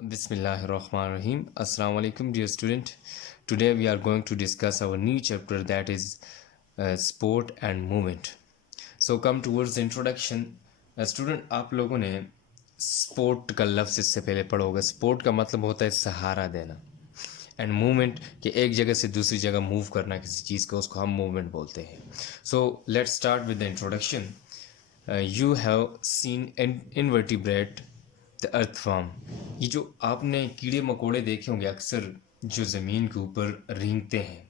Bismillahirrahmanirrahim. Assalamu alaikum, dear student. Today we are going to discuss our new chapter, that is sport and movement. So come towards the introduction. Student, आप लोगों ने sport का लफ्ज़ इससे पहले पढ़ा होगा. स्पोर्ट का मतलब होता है सहारा देना, एंड मूवमेंट कि एक जगह से दूसरी जगह मूव करना किसी चीज़ का, उसको हम मूवमेंट बोलते हैं. So let's start with the introduction. You have seen invertebrate the earthworm. ये जो आपने कीड़े मकोड़े देखे होंगे अक्सर जो ज़मीन के ऊपर रेंगते हैं,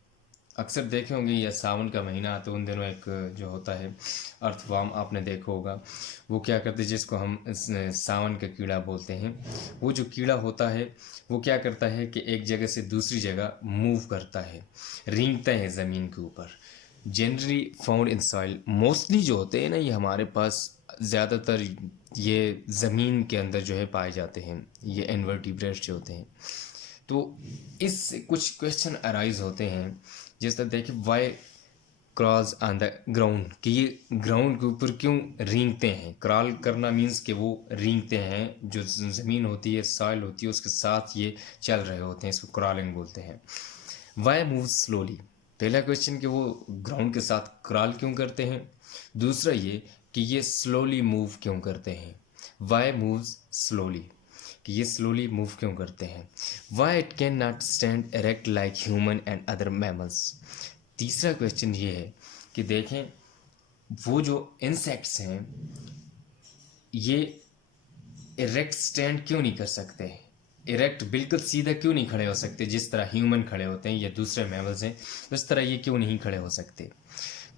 अक्सर देखे होंगे, या सावन का महीना आता है उन दिनों एक जो होता है अर्थवर्म आपने देखा होगा. वो क्या करते हैं, जिसको हम सावन का कीड़ा बोलते हैं, वो जो कीड़ा होता है वो क्या करता है कि एक जगह से दूसरी जगह मूव करता है, रेंगता है ज़मीन के ऊपर. Generally found in soil. Mostly जो होते हैं ना, ये हमारे पास ज़्यादातर ये ज़मीन के अंदर जो है पाए जाते हैं, ये इनवर्टिब्रेट्स जो होते हैं. तो इससे कुछ क्वेश्चन अराइज होते हैं, जिस तरह देखिए why crawls on the ground, कि ये ग्राउंड के ऊपर क्यों रेंगते हैं. क्रॉल करना मीन्स कि वो रेंगते हैं, जो ज़मीन होती है, सॉइल होती है, उसके साथ ये चल रहे होते हैं, इसको क्रॉलिंग बोलते हैं. Why move slowly. पहला क्वेश्चन कि वो ग्राउंड के साथ क्रॉल क्यों करते हैं. दूसरा ये कि ये स्लोली मूव क्यों करते हैं. वाई मूव्स स्लोली, कि ये स्लोली मूव क्यों करते हैं. Why it can not stand erect like human and other mammals. तीसरा क्वेश्चन ये है कि देखें वो जो इंसेक्ट्स हैं ये इरेक्ट स्टैंड क्यों नहीं कर सकते, इरेक्ट बिल्कुल सीधा क्यों नहीं खड़े हो सकते, जिस तरह ह्यूमन खड़े होते हैं या दूसरे मैमल्स हैं उस तरह ये क्यों नहीं खड़े हो सकते.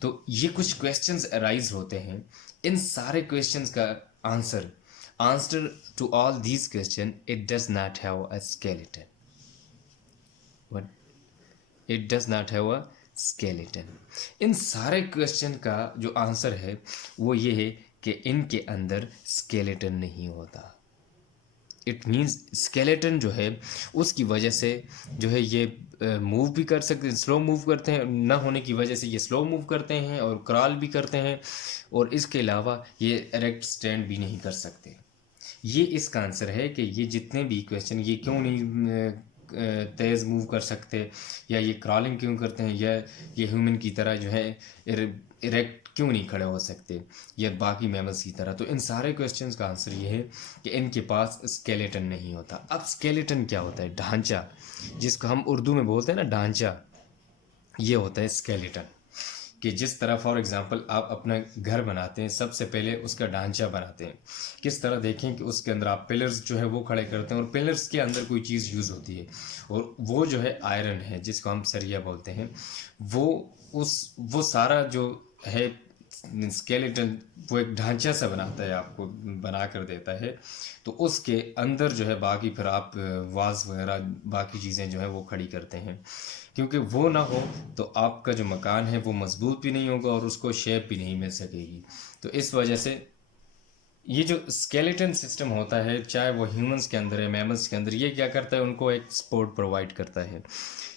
तो ये कुछ क्वेश्चंस अराइज होते हैं. इन सारे क्वेश्चंस का answer to all these question, it does not have a skeleton. What it does not have a skeleton. इन सारे क्वेश्चन का जो आंसर है वो ये है कि इनके अंदर स्केलेटन नहीं होता. इट मीन्स स्केलेटन जो है उसकी वजह से जो है ये मूव भी कर सकते, स्लो मूव करते हैं, ना होने की वजह से ये स्लो मूव करते हैं और क्रॉल भी करते हैं, और इसके अलावा ये इरेक्ट स्टैंड भी नहीं कर सकते. ये इसका आंसर है कि ये जितने भी क्वेश्चन, ये क्यों नहीं तेज़ मूव कर सकते, या ये क्रॉलिंग क्यों करते हैं, या ये ह्यूमन की तरह जो है इरेक्ट क्यों नहीं खड़े हो सकते, या बाकी मैमल्स की तरह. तो इन सारे क्वेश्चंस का आंसर ये है कि इनके पास स्केलेटन नहीं होता. अब स्केलेटन क्या होता है, ढांचा, जिसको हम उर्दू में बोलते हैं ना ढांचा, ये होता है स्केलेटन. कि जिस तरह फॉर एग्जांपल आप अपना घर बनाते हैं, सबसे पहले उसका ढांचा बनाते हैं. किस तरह देखें कि उसके अंदर आप पिलर्स जो है वो खड़े करते हैं, और पिलर्स के अंदर कोई चीज़ यूज़ होती है, और वो जो है आयरन है, जिसको हम सरिया बोलते हैं. वो सारा जो है स्केलेटन, वो एक ढांचा सा बनाता है, आपको बना कर देता है. तो उसके अंदर जो है बाकी फिर आप वाज वगैरह बाकी चीज़ें जो है वो खड़ी करते हैं. क्योंकि वो ना हो तो आपका जो मकान है वो मजबूत भी नहीं होगा और उसको शेप भी नहीं मिल सकेगी. तो इस वजह से ये जो स्केलेटन सिस्टम होता है, चाहे वो ह्यूमंस के अंदर है, मैमल्स के अंदर, ये क्या करता है, उनको एक सपोर्ट प्रोवाइड करता है.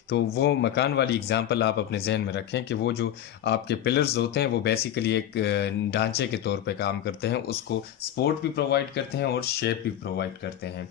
तो वो मकान वाली एग्जांपल आप अपने जहन में रखें कि वो जो आपके पिलर्स होते हैं वो बेसिकली एक ढांचे के तौर पे काम करते हैं, उसको सपोर्ट भी प्रोवाइड करते हैं और शेप भी प्रोवाइड करते हैं.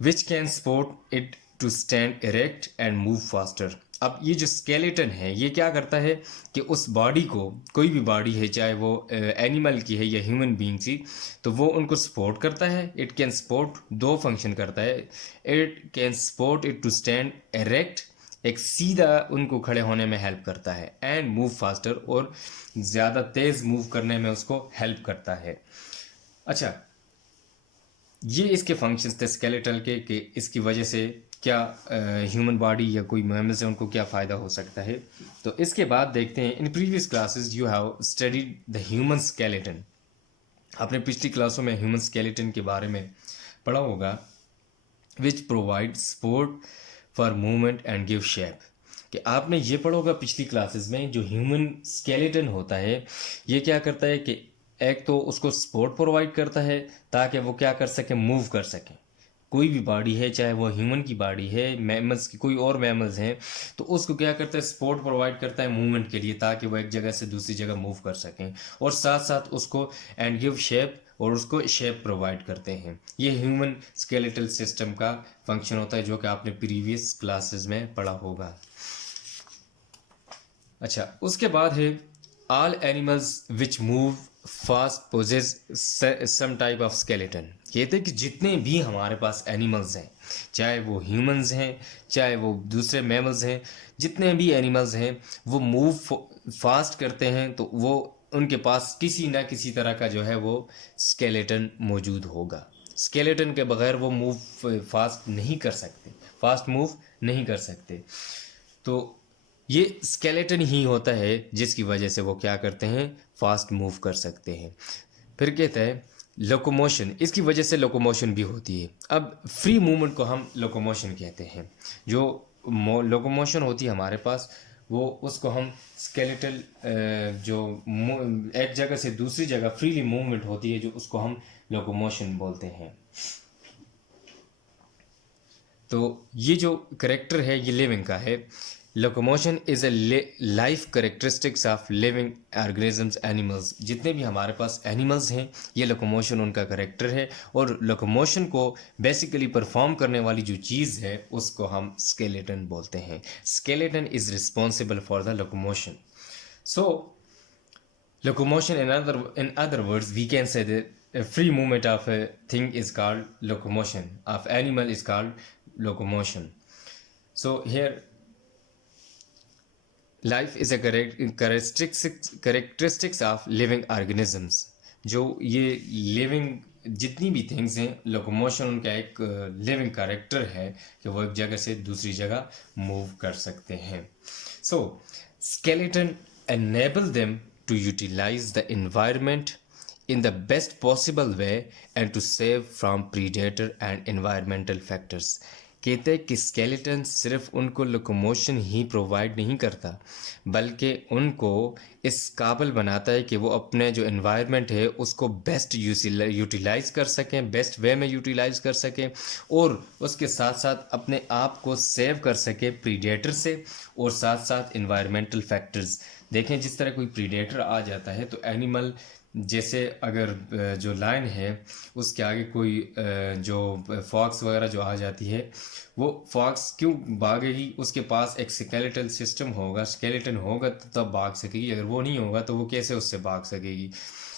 Which can support it to stand erect and move faster. अब ये जो स्केलेटन है ये क्या करता है कि उस बॉडी को, कोई भी बॉडी है चाहे वो एनिमल की है या ह्यूमन बीइंग की, तो वो उनको सपोर्ट करता है. इट कैन सपोर्ट, दो फंक्शन करता है. It can support it to stand erect, एक सीधा उनको खड़े होने में हेल्प करता है, एंड मूव फास्टर, और ज़्यादा तेज़ मूव करने में उसको हेल्प करता है. अच्छा, ये इसके फंक्शंस थे स्केलेटल के, कि इसकी वजह से क्या ह्यूमन बॉडी या कोई मैमल से उनको क्या फ़ायदा हो सकता है. तो इसके बाद देखते हैं, in previous classes you have studied the human skeleton. आपने पिछली क्लासों में ह्यूमन स्केलेटन के बारे में पढ़ा होगा. Which provide support for movement and give shape. कि आपने ये पढ़ा होगा पिछली क्लासेस में, जो ह्यूमन स्केलेटन होता है ये क्या करता है कि एक तो उसको सपोर्ट प्रोवाइड करता है ताकि वो क्या कर सके, मूव कर सके. कोई भी बॉडी है, चाहे वो ह्यूमन की बॉडी है, मैमल्स की, कोई और मैमल्स हैं, तो उसको क्या करता है, सपोर्ट प्रोवाइड करता है मूवमेंट के लिए, ताकि वो एक जगह से दूसरी जगह मूव कर सकें, और साथ साथ उसको एंड गिव शेप, और उसको शेप प्रोवाइड करते हैं। ये ह्यूमन स्केलेटल सिस्टम का फंक्शन होता है, जो कि आपने प्रीवियस क्लासेस में पढ़ा होगा। अच्छा, उसके बाद है all animals which move fast possess some type of skeleton. कहते हैं कि जितने भी हमारे पास एनिमल्स हैं, चाहे वो ह्यूमंस हैं चाहे वो दूसरे मैमल्स हैं, जितने भी एनिमल्स हैं वो मूव फास्ट करते हैं, तो वो उनके पास किसी ना किसी तरह का जो है वो स्केलेटन मौजूद होगा। स्केलेटन के बगैर वो मूव फास्ट नहीं कर सकते, फास्ट मूव नहीं कर सकते। तो ये स्केलेटन ही होता है जिसकी वजह से वो क्या करते हैं, फास्ट मूव कर सकते हैं। फिर कहते हैं लोकोमोशन, इसकी वजह से लोकोमोशन भी होती है। अब फ्री मूवमेंट को हम लोकोमोशन कहते हैं। जो लोकोमोशन होती है हमारे पास, वो उसको हम स्केलेटल जो एक जगह से दूसरी जगह फ्रीली मूवमेंट होती है, जो उसको हम लोकोमोशन बोलते हैं। तो ये जो करेक्टर है ये लिविंग का है। Locomotion is a life characteristics of living organisms animals. जितने भी हमारे पास एनिमल्स हैं, ये लोकोमोशन उनका करेक्टर है, और लोकोमोशन को बेसिकली परफॉर्म करने वाली जो चीज़ है उसको हम स्केलेटन बोलते हैं। Skeleton is responsible for the locomotion. So locomotion, in other words, we can say that a free movement of a thing is called locomotion, of animal is called locomotion. So here life is a characteristics of living organisms. जो ये living जितनी भी things हैं, locomotion उनका एक living character है कि वो एक जगह से दूसरी जगह मूव कर सकते हैं। सो skeleton enable them to utilize the environment in the best possible way and to save from predator and environmental factors. कहते हैं कि स्केलेटन सिर्फ उनको लोकोमोशन ही प्रोवाइड नहीं करता, बल्कि उनको इस काबिल बनाता है कि वो अपने जो एनवायरनमेंट है उसको बेस्ट यूटिलाइज कर सकें, बेस्ट वे में यूटिलाइज कर सकें, और उसके साथ साथ अपने आप को सेव कर सकें प्रीडेटर से, और साथ साथ इन्वायरमेंटल फैक्टर्स। देखें, जिस तरह कोई प्रीडेटर आ जाता है तो एनिमल, जैसे अगर जो लायन है उसके आगे कोई जो फॉक्स वगैरह जो आ जाती है, वो फॉक्स क्यों भागेगी? उसके पास एक स्केलेटल सिस्टम होगा, स्केलेटन होगा तो तब भाग सकेगी, अगर वो नहीं होगा तो वो कैसे उससे भाग सकेगी?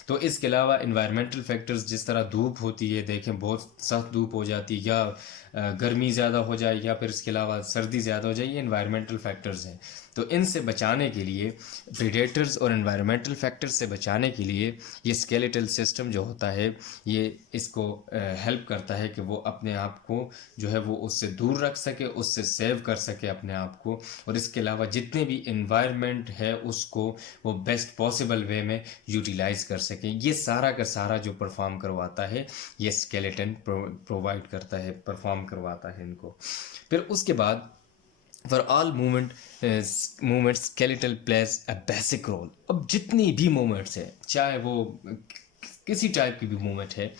तो इसके अलावा इन्वायरमेंटल फैक्टर्स, जिस तरह धूप होती है, देखें बहुत सख्त धूप हो जाती है, या गर्मी ज़्यादा हो जाए, या फिर इसके अलावा सर्दी ज़्यादा हो जाए, ये इन्वायरमेंटल फैक्टर्स हैं। तो इनसे बचाने के लिए, प्रीडेटर्स और इन्वायरमेंटल फैक्टर्स से बचाने के लिए, ये स्केलेटल सिस्टम जो होता है ये इसको हेल्प करता है कि वो अपने आप को जो है वो उससे दूर रख सके, उससे सेव कर सके अपने आप को, और इसके अलावा जितने भी इन्वायरमेंट है उसको वो बेस्ट पॉसिबल वे में यूटिलाइज कर सके। ये सारा का सारा जो परफॉर्म करवाता है ये स्केलेटन प्रोवाइड करता है, परफॉर्म करवाता है इनको। फिर उसके बाद for all movement skeletal plays a basic role. अब जितनी भी मूवमेंट्स है, चाहे वो किसी टाइप की भी मूवमेंट है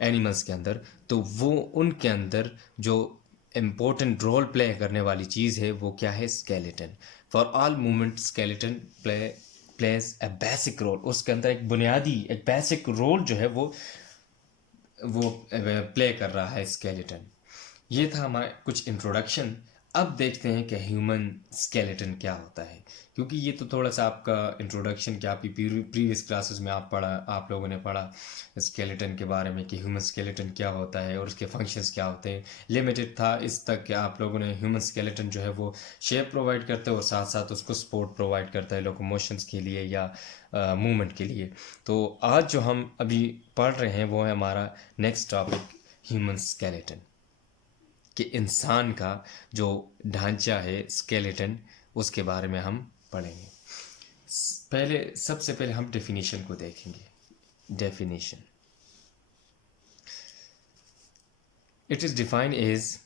एनिमल्स के अंदर, तो वो उनके अंदर जो इम्पोर्टेंट रोल प्ले करने वाली चीज़ है वो क्या है? Skeleton. For all movement skeleton plays a basic role. उसके अंदर एक बुनियादी, एक बेसिक रोल जो है वो प्ले कर रहा है स्केलेटन। ये था हमारा कुछ इंट्रोडक्शन। अब देखते हैं कि ह्यूमन स्केलेटन क्या होता है, क्योंकि ये तो थोड़ा सा आपका इंट्रोडक्शन, क्या आपकी प्रीवियस क्लासेस में आप लोगों ने पढ़ा स्केलेटन के बारे में कि ह्यूमन स्केलेटन क्या होता है और उसके फंक्शंस क्या होते हैं। लिमिटेड था इस तक कि आप लोगों ने ह्यूमन स्केलेटन जो है वो शेप प्रोवाइड करता है और साथ साथ उसको सपोर्ट प्रोवाइड करता है लोकोमोशंस के लिए या मूवमेंट के लिए। तो आज जो हम अभी पढ़ रहे हैं वो है हमारा नेक्स्ट टॉपिक, ह्यूमन स्केलेटन, कि इंसान का जो ढांचा है स्केलेटन, उसके बारे में हम पढ़ेंगे। सबसे पहले हम डेफिनेशन को देखेंगे। Definition, it is defined as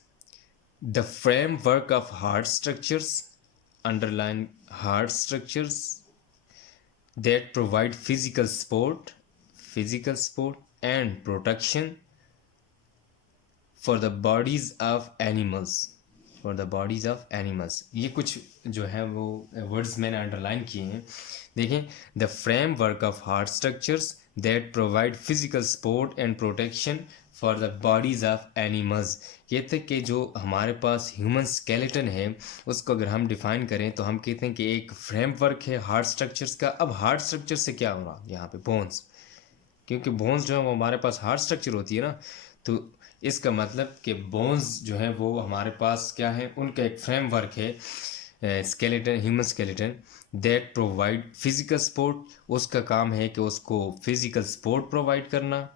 the framework of hard structures, underline hard structures that provide physical support and protection for the bodies of animals. ये कुछ जो है वो वर्ड्स मैंने अंडरलाइन किए हैं। देखें, the framework of hard structures that provide physical support and protection for the bodies of animals। कहते हैं कि जो हमारे पास ह्यूमन स्केलेटन है उसको अगर हम डिफाइन करें तो हम कहते हैं कि एक फ्रेमवर्क है हार्ट स्ट्रक्चर्स का। अब हार्ट स्ट्रक्चर से क्या होगा यहाँ पे बोन्स, क्योंकि बोन्स जो है वो हमारे पास हार्ट स्ट्रक्चर होती है ना, तो इसका मतलब कि बोन्स जो है वो हमारे पास क्या है, उनका एक फ्रेमवर्क है skeleton, human skeleton that provide physical support. उसका काम है कि उसको फिजिकल सपोर्ट प्रोवाइड करना,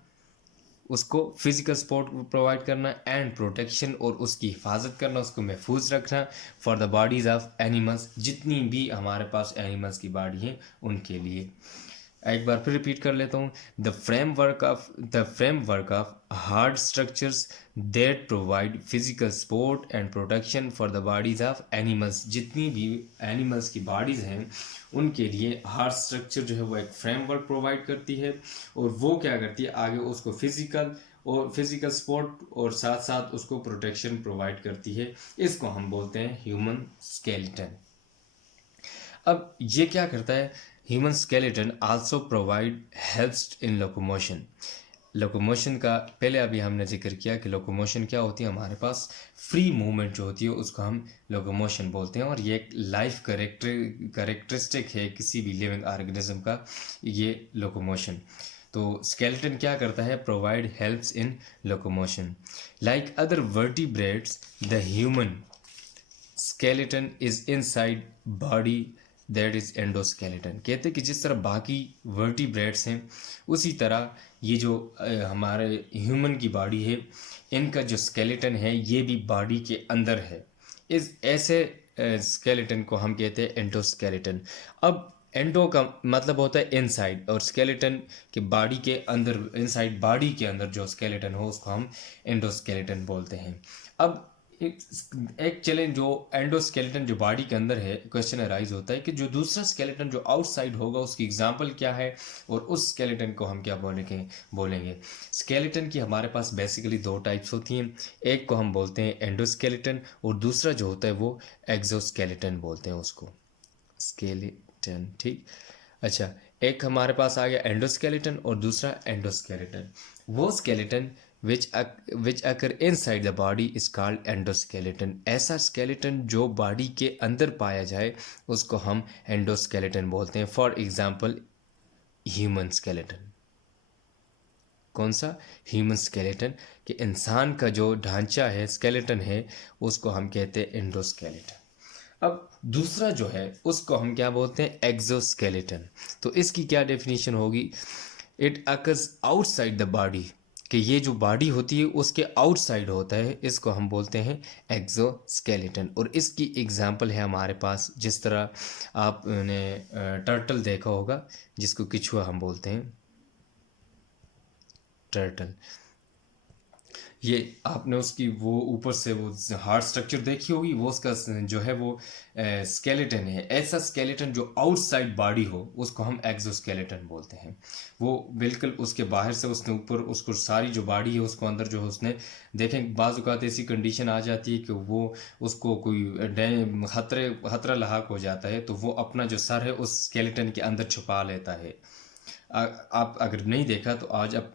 उसको फिजिकल सपोर्ट प्रोवाइड करना एंड प्रोटेक्शन, और उसकी हिफाजत करना, उसको महफूज रखना for the bodies of animals, जितनी भी हमारे पास एनिमल्स की बॉडी है उनके लिए। एक बार फिर रिपीट कर लेता हूँ, the framework of hard structures that provide physical support and protection for the bodies of animals, जितनी भी एनिमल्स की बॉडीज़ हैं उनके लिए हार्ड स्ट्रक्चर जो है वो एक फ्रेमवर्क प्रोवाइड करती है, और वो क्या करती है आगे उसको फिजिकल सपोर्ट और साथ साथ उसको प्रोटेक्शन प्रोवाइड करती है। इसको हम बोलते हैं ह्यूमन स्केलेटन। अब ये क्या करता है, human skeleton also provide helps in locomotion. Locomotion का पहले अभी हमने जिक्र किया कि लोकोमोशन क्या होती है, हमारे पास फ्री मूवमेंट जो होती है उसको हम लोकोमोशन बोलते हैं, और ये एक लाइफ करेक्टरिस्टिक है किसी भी लिविंग ऑर्गेनिज्म का, ये लोकोमोशन। तो स्केलेटन क्या करता है, provide helps in locomotion. Like other vertebrates the human skeleton is inside body that is endoskeleton. कहते हैं कि जिस तरह बाकी वर्टिब्रेट्स हैं उसी तरह ये जो हमारे ह्यूमन की बॉडी है इनका जो स्केलेटन है ये भी बॉडी के अंदर है। इस ऐसे स्केलेटन को हम कहते हैं एंडोस्केलेटन। अब एंडो का मतलब होता है इनसाइड, और स्केलेटन के बॉडी के अंदर, इनसाइड बॉडी के अंदर जो स्केलेटन हो उसको हम एंडोस्केलेटन बोलते हैं। अब एक चैलेंज जो एंडोस्केलेटन जो बॉडी के अंदर है, क्वेश्चन अराइज होता है कि जो दूसरा स्केलेटन जो आउटसाइड होगा उसकी एग्जांपल क्या है, और उस स्केलेटन को हम क्या बोलेंगे। स्केलेटन की हमारे पास बेसिकली दो टाइप्स होती हैं, एक को हम बोलते हैं एंडोस्केलेटन और दूसरा जो होता है वो एक्सोस्केलेटन बोलते हैं उसको, स्केलेटन। ठीक, अच्छा, एक हमारे पास आ गया एंडोस्केलेटन और दूसरा एंडोस्केलेटन। वो skeleton which occur inside the body is called endoskeleton। ऐसा स्केलेटन जो बॉडी के अंदर पाया जाए उसको हम एंडोस्केलेटन बोलते हैं। For example human skeleton. कौन सा, ह्यूमन स्केलेटन, कि इंसान का जो ढांचा है, स्केलेटन है, उसको हम कहते हैं एंडोस्केलेटन। अब दूसरा जो है उसको हम क्या बोलते हैं, एक्सोस्केलेटन। तो इसकी क्या डेफिनेशन होगी, it occurs outside the body, कि ये जो बॉडी होती है उसके आउटसाइड होता है, इसको हम बोलते हैं एक्सोस्केलेटन। और इसकी एग्जांपल है हमारे पास, जिस तरह आपने टर्टल देखा होगा जिसको किचुआ हम बोलते हैं, टर्टल, ये आपने उसकी वो ऊपर से वो हार्ट स्ट्रक्चर देखी होगी, वो उसका जो है वो स्केलेटन है। ऐसा स्केलेटन जो आउटसाइड बॉडी हो उसको हम एक्सोस्केलेटन बोलते हैं। वो बिल्कुल उसके बाहर से उसने ऊपर उसको सारी जो बॉडी है उसको अंदर जो है उसने, देखें बाज़ औक़ात ऐसी कंडीशन आ जाती है कि वो उसको कोई खतरा लाक हो जाता है तो वो अपना जो सर है उस स्केलेटन के अंदर छुपा लेता है। आप अगर नहीं देखा तो आज आप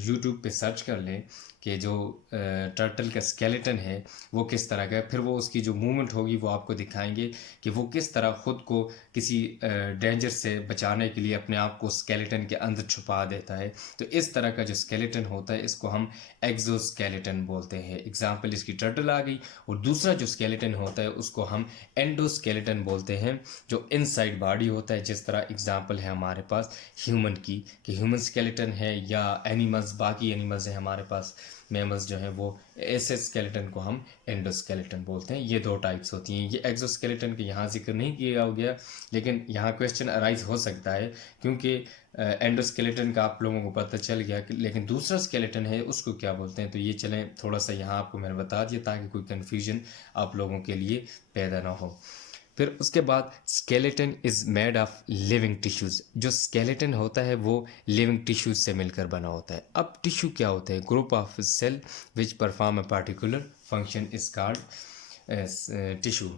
यूट्यूब पे सर्च कर लें कि जो टर्टल का स्केलेटन है वो किस तरह का है, फिर वो उसकी जो मूवमेंट होगी वो आपको दिखाएंगे कि वो किस तरह ख़ुद को किसी डेंजर से बचाने के लिए अपने आप को स्केलेटन के अंदर छुपा देता है। तो इस तरह का जो स्केलेटन होता है इसको हम एक्सोस्केलेटन बोलते हैं। एग्जाम्पल इसकी टर्टल आ गई। और दूसरा जो स्केलेटन होता है उसको हम एंडोस्केलेटन बोलते हैं, जो इनसाइड बॉडी होता है। जिस तरह एग्जाम्पल है हमारे पास ह्यूमन की, कि ह्यूमन स्केलेटन है, या एनिमल्स, बाकी एनिमल्स हैं हमारे पास, मैमल्स जो हैं वो, ऐसे स्केलेटन को हम एंडोस्केलेटन बोलते हैं। ये दो टाइप्स होती हैं। ये एक्सोस्केलेटन के यहाँ जिक्र नहीं किया हो गया, लेकिन यहाँ क्वेश्चन अराइज हो सकता है क्योंकि एंडोस्केलेटन का आप लोगों को पता चल गया, लेकिन दूसरा स्केलेटन है उसको क्या बोलते हैं। तो ये चलें थोड़ा सा यहाँ आपको मैंने बता दिया ताकि कोई कन्फ्यूजन आप लोगों के लिए पैदा ना हो। फिर उसके बाद skeleton is made of living tissues. जो स्केलेटन होता है वो लिविंग टिश्यूज़ से मिलकर बना होता है। अब टिश्यू क्या होता है, group of cell which perform a particular function is called tissue.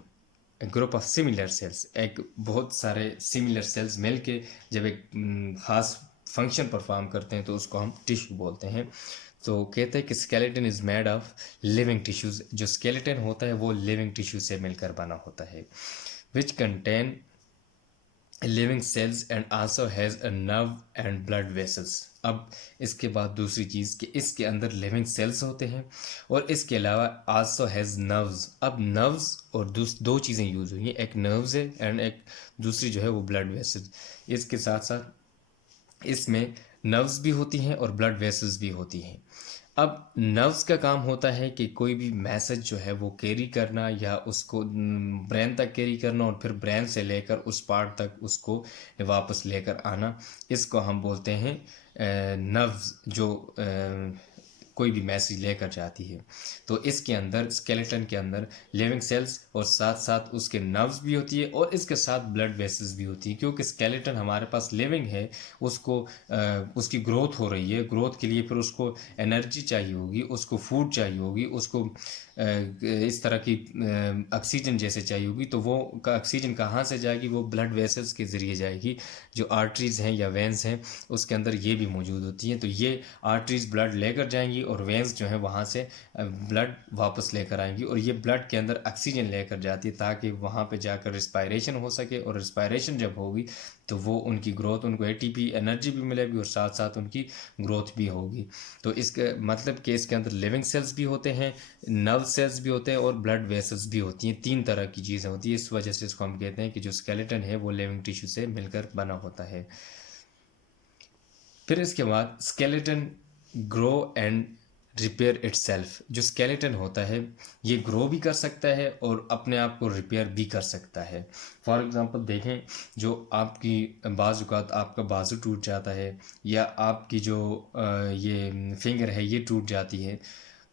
Group of similar cells, एक बहुत सारे सिमिलर सेल्स मिलके जब एक ख़ास फंक्शन परफॉर्म करते हैं तो उसको हम टिश्यू बोलते हैं। तो कहते हैं कि skeleton is made of living tissues, जो स्केलेटन होता है वो लिविंग टिश्यू से मिलकर बना होता है, which contain living cells and also has a nerve and blood vessels. अब इसके बाद दूसरी चीज़ कि इसके अंदर लिविंग सेल्स होते हैं और इसके अलावा आल्सो हैज़ नर्व्स। अब नर्व्स और दो चीज़ें यूज़ हुई हैं, एक नर्व्स है एंड एक दूसरी जो है वो ब्लड वेसल्स। इसके साथ साथ इसमें नर्व्स भी होती हैं और ब्लड वेसल्स भी होती हैं। अब नर्व्स का काम होता है कि कोई भी मैसेज जो है वो कैरी करना या उसको ब्रेन तक कैरी करना और फिर ब्रेन से लेकर उस पार्ट तक उसको वापस लेकर आना। इसको हम बोलते हैं नर्व्स, जो कोई भी मैसेज लेकर जाती है। तो इसके अंदर स्केलेटन के अंदर लिविंग सेल्स और साथ साथ उसके नर्व्स भी होती है और इसके साथ ब्लड वेसल्स भी होती है, क्योंकि स्केलेटन हमारे पास लिविंग है, उसको उसकी ग्रोथ हो रही है, ग्रोथ के लिए फिर उसको एनर्जी चाहिए होगी, उसको फूड चाहिए होगी, उसको इस तरह की ऑक्सीजन जैसे चाहिए होगी। तो वो ऑक्सीजन कहाँ से जाएगी? वो ब्लड वेसल्स के ज़रिए जाएगी। जो आर्टरीज़ हैं या वेंस हैं उसके अंदर ये भी मौजूद होती हैं। तो ये आर्टरीज़ ब्लड लेकर जाएंगी और वेंस जो है वहाँ से ब्लड वापस लेकर आएंगी और ये ब्लड के अंदर ऑक्सीजन लेकर जाती है ताकि वहाँ पे जाकर रिस्पायरेशन हो सके, और रिस्पायरेशन जब होगी तो वो उनकी ग्रोथ, उनको एटीपी एनर्जी भी मिलेगी और साथ साथ उनकी ग्रोथ भी होगी। तो इसका मतलब कि इसके अंदर लिविंग सेल्स भी होते हैं, नर्व सेल्स भी होते हैं और ब्लड वेसल्स भी होती हैं। 3 तरह की चीज़ें होती हैं। इस वजह से इसको हम कहते हैं कि जो स्केलेटन है वो लिविंग टिश्यू से मिलकर बना होता है। फिर इसके बाद skeleton grow and repair itself. जो स्केलेटन होता है ये ग्रो भी कर सकता है और अपने आप को रिपेयर भी कर सकता है। फॉर एग्जांपल देखें, जो आपकी बाज़-औक़ात आपका बाजू टूट जाता है या आपकी जो ये फिंगर है ये टूट जाती है,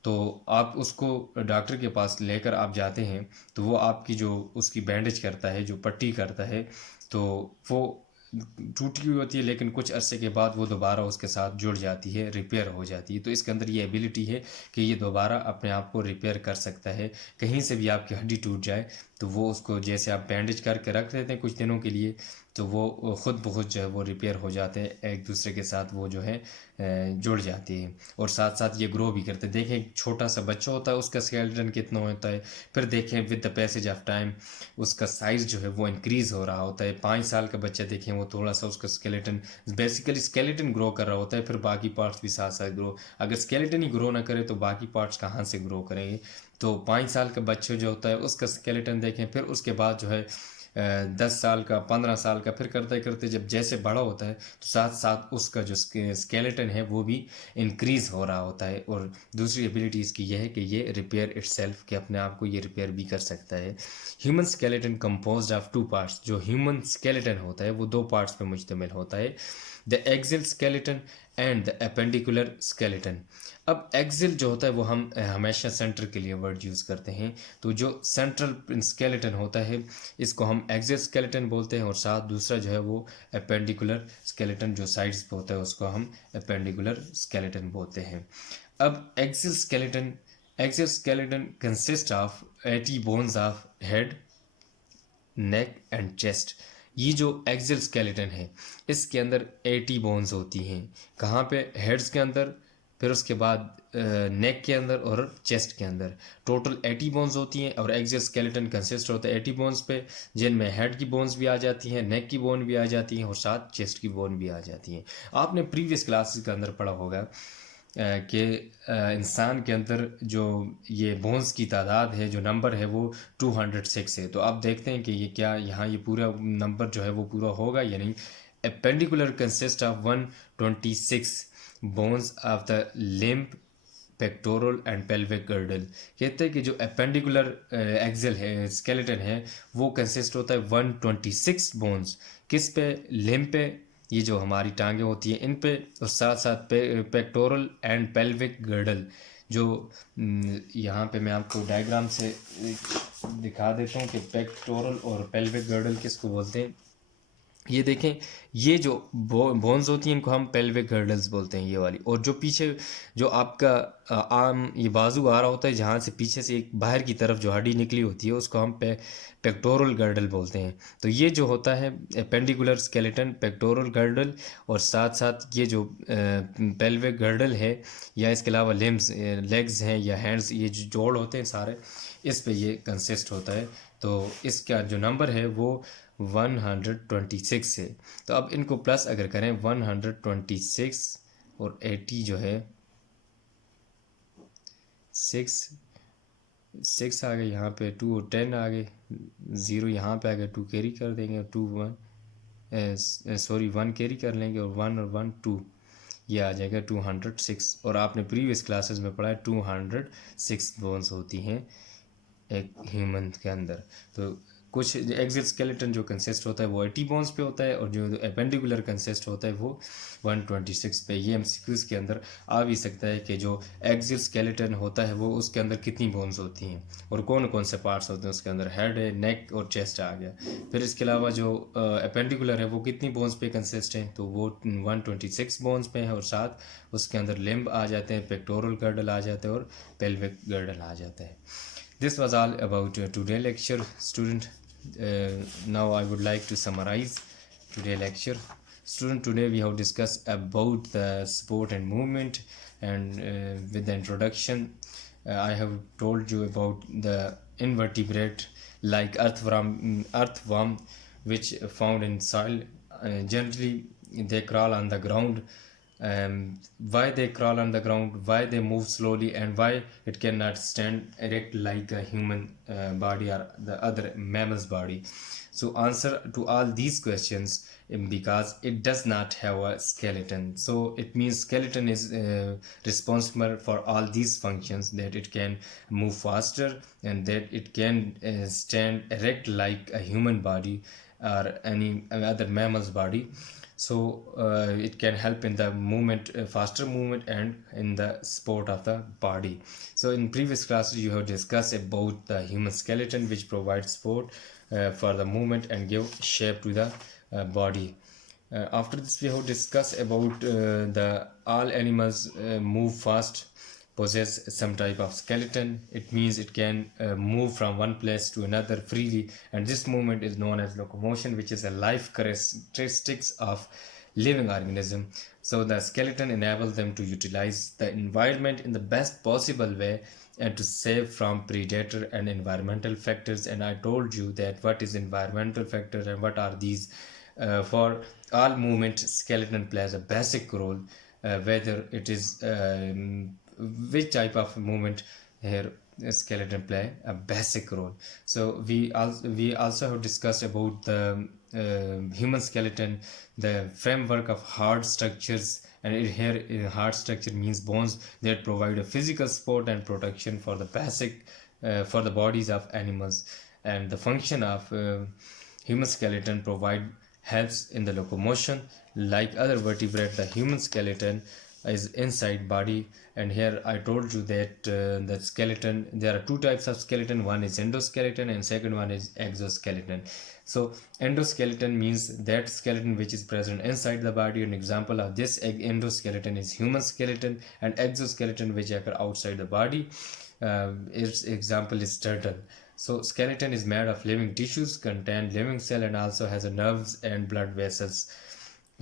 तो आप उसको डॉक्टर के पास लेकर आप जाते हैं तो वो आपकी जो उसकी बैंडेज करता है, जो पट्टी करता है, तो वो टूटी हुई होती है लेकिन कुछ अरसे के बाद वो दोबारा उसके साथ जुड़ जाती है, रिपेयर हो जाती है। तो इसके अंदर ये एबिलिटी है कि ये दोबारा अपने आप को रिपेयर कर सकता है। कहीं से भी आपकी हड्डी टूट जाए तो वो उसको जैसे आप बैंडेज करके रख देते हैं कुछ दिनों के लिए, तो वो खुद ब खुद जो है वो रिपेयर हो जाते हैं, एक दूसरे के साथ वो जो है जुड़ जाती है और साथ साथ ये ग्रो भी करते हैं। देखें एक छोटा सा बच्चा होता है उसका स्केलेटन कितना होता है, फिर देखें with the passage of time उसका साइज़ जो है वो इंक्रीज़ हो रहा होता है। 5 साल का बच्चा देखें वो थोड़ा सा उसका स्केलेटन, बेसिकली स्केलेटन ग्रो कर रहा होता है, फिर बाकी पार्ट्स भी साथ साथ ग्रो। अगर स्केलेटन ही ग्रो ना करे तो बाकी पार्ट्स कहाँ से ग्रो करेंगे? तो 5 साल का बच्चा जो होता है उसका स्केलेटन देखें, फिर उसके बाद जो है 10 साल का, 15 साल का, फिर करते करते जब जैसे बड़ा होता है तो साथ साथ उसका जो स्केलेटन है वो भी इंक्रीज़ हो रहा होता है। और दूसरी एबिलिटी इसकी यह है कि ये रिपेयर इटसेल्फ, के अपने आप को ये रिपेयर भी कर सकता है। Human skeleton composed of 2 parts. जो ह्यूमन स्केलेटन होता है वो 2 पार्ट्स पे मुश्तमिल होता है, the axial skeleton and the appendicular skeleton. अब एक्सिल जो होता है वो हम हमेशा सेंटर के लिए वर्ड यूज़ करते हैं। तो जो सेंट्रल स्केलेटन होता है इसको हम एक्सियल स्केलेटन बोलते हैं और साथ दूसरा जो है वो एपेंडिकुलर स्केलेटन, जो साइड्स पे होता है उसको हम एपेंडिकुलर स्केलेटन बोलते हैं। अब axial skeleton consist of 80 bones of head, neck and chest. ये जो एक्सियल स्केलेटन है इसके अंदर 80 बोन्स होती हैं। कहाँ पे? हेड्स के अंदर, फिर उसके बाद नेक के अंदर और चेस्ट के अंदर। टोटल 80 बोन्स होती हैं और एक्सियल स्केलेटन कंसिस्ट होता है 80 बोन्स पे, जिनमें हेड की बोन्स भी आ जाती हैं, नेक की बोन भी आ जाती हैं और साथ चेस्ट की बोन भी आ जाती हैं। आपने प्रीवियस क्लासेस के अंदर पढ़ा होगा कि इंसान के अंदर जो ये बोन्स की तादाद है, जो नंबर है वो 206 है। तो आप देखते हैं कि ये क्या यहाँ ये पूरा नंबर जो है वो पूरा होगा या नहीं। Appendicular consist of 126 bones of the limb, pectoral and pelvic girdle. कहते हैं कि जो एपेंडिकुलर एक्सियल है, स्केलेटन है, वो कंसिस्ट होता है 126 बोन्स। किस पे? लिम्ब पे, ये जो हमारी टांगें होती हैं इन पे, और साथ साथ पेक्टोरल एंड पेल्विक गर्डल। जो यहाँ पे मैं आपको डायग्राम से दिखा देता हूँ कि पेक्टोरल और पेल्विक गर्डल किसको बोलते हैं। ये देखें, ये जो बोन्स होती हैं इनको हम पेल्विक गर्डल्स बोलते हैं, ये वाली। और जो पीछे जो आपका आर्म, ये बाजू आ रहा होता है जहाँ से पीछे से एक बाहर की तरफ जो हड्डी निकली होती है उसको हम पेक्टोरल गर्डल बोलते हैं। तो ये जो होता है पेंडिकुलर स्केलेटन, पेक्टोरल गर्डल, और साथ साथ ये जो पेल्विक गर्डल है, या इसके अलावा लिम्स, लेग्स हैं या हैंड्स, ये जो जोड़ होते हैं सारे, इस पे ये कंसिस्ट होता है। तो इसका जो नंबर है वो 126 है। तो अब इनको प्लस अगर करें 126 और 80 जो है 6 आ गए, यहाँ पे 2 और 10 आ गए, 0 यहाँ पे आ गए, 2 कैरी कर देंगे और 2 1 सॉरी 1 कैरी कर लेंगे और 1 और 1 2, ये आ जाएगा 206। और आपने प्रीवियस क्लासेस में पढ़ा है 206 बोन्स होती हैं एक ह्यूमन के अंदर। तो कुछ एक्सियल स्केलेटन जो कंसिस्ट होता है वो 80 बोन्स पे होता है, और जो एपेंडिकुलर कंसिस्ट होता है वो 126 पे। ये एमसीक्यूज के अंदर आ भी सकता है कि जो एक्सियल स्केलेटन होता है वो उसके अंदर कितनी बोन्स होती हैं और कौन कौन से पार्ट्स होते हैं उसके अंदर, हेड है, नेक और चेस्ट आ गया। फिर इसके अलावा जो एपेंडिकुलर है वो कितनी बोन्स पे कंसिस्ट है, तो वो 126 बोन्स पे है, और साथ उसके अंदर लिम्ब आ जाते हैं, पेक्टोरल गर्डल आ जाते हैं और पेल्विक गर्डल आ जाता है। This was all about today lecture, student. Now I would like to summarize today lecture. Student, today we have discussed about the sport and movement, and with the introduction, I have told you about the invertebrate like earthworm, which found in soil. Generally, they crawl on the ground. Why they crawl on the ground, why they move slowly, and why it cannot stand erect like a human body or the other mammal's body. So answer to all these questions, because it does not have a skeleton. So it means skeleton is responsible for all these functions, that it can move faster and that it can stand erect like a human body or any other mammal's body. So it can help in the movement, faster movement, and in the support of the body. So in previous classes you have discussed about the human skeleton, which provides support for the movement and give shape to the body. After this we have discussed about the all animals move fast, possess some type of skeleton. It means it can move from one place to another freely, and this movement is known as locomotion, which is a life characteristics of living organism. So the skeleton enables them to utilize the environment in the best possible way and to save from predator and environmental factors. And I told you that what is environmental factors and what are these. For all movement, skeleton plays a basic role, whether it is which type of movement here skeleton play a basic role. So we also have discussed about the human skeleton, the framework of hard structures, and here hard structure means bones that provide a physical support and protection for the basic for the bodies of animals. And the function of human skeleton provide helps in the locomotion. Like other vertebrate, the human skeleton is inside body. And here I told you that the skeleton, there are two types of skeleton. One is endoskeleton and second one is exoskeleton. So endoskeleton means that skeleton which is present inside the body. An example of this endoskeleton is human skeleton, and exoskeleton which occur outside the body. Its example is turtle. So skeleton is made of living tissues, contain living cell, and also has a nerves and blood vessels.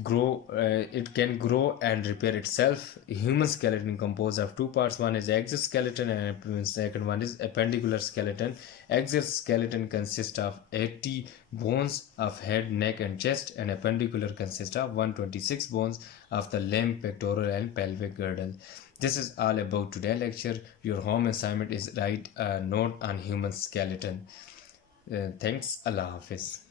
It can grow and repair itself. Human skeleton composed of two parts. One is exoskeleton and second one is appendicular skeleton. Exoskeleton consists of 80 bones of head, neck, and chest, and appendicular consists of 126 bones of the limb, pectoral, and pelvic girdle. This is all about today lecture. Your home assignment is write a note on human skeleton. Thanks. Allah Hafiz.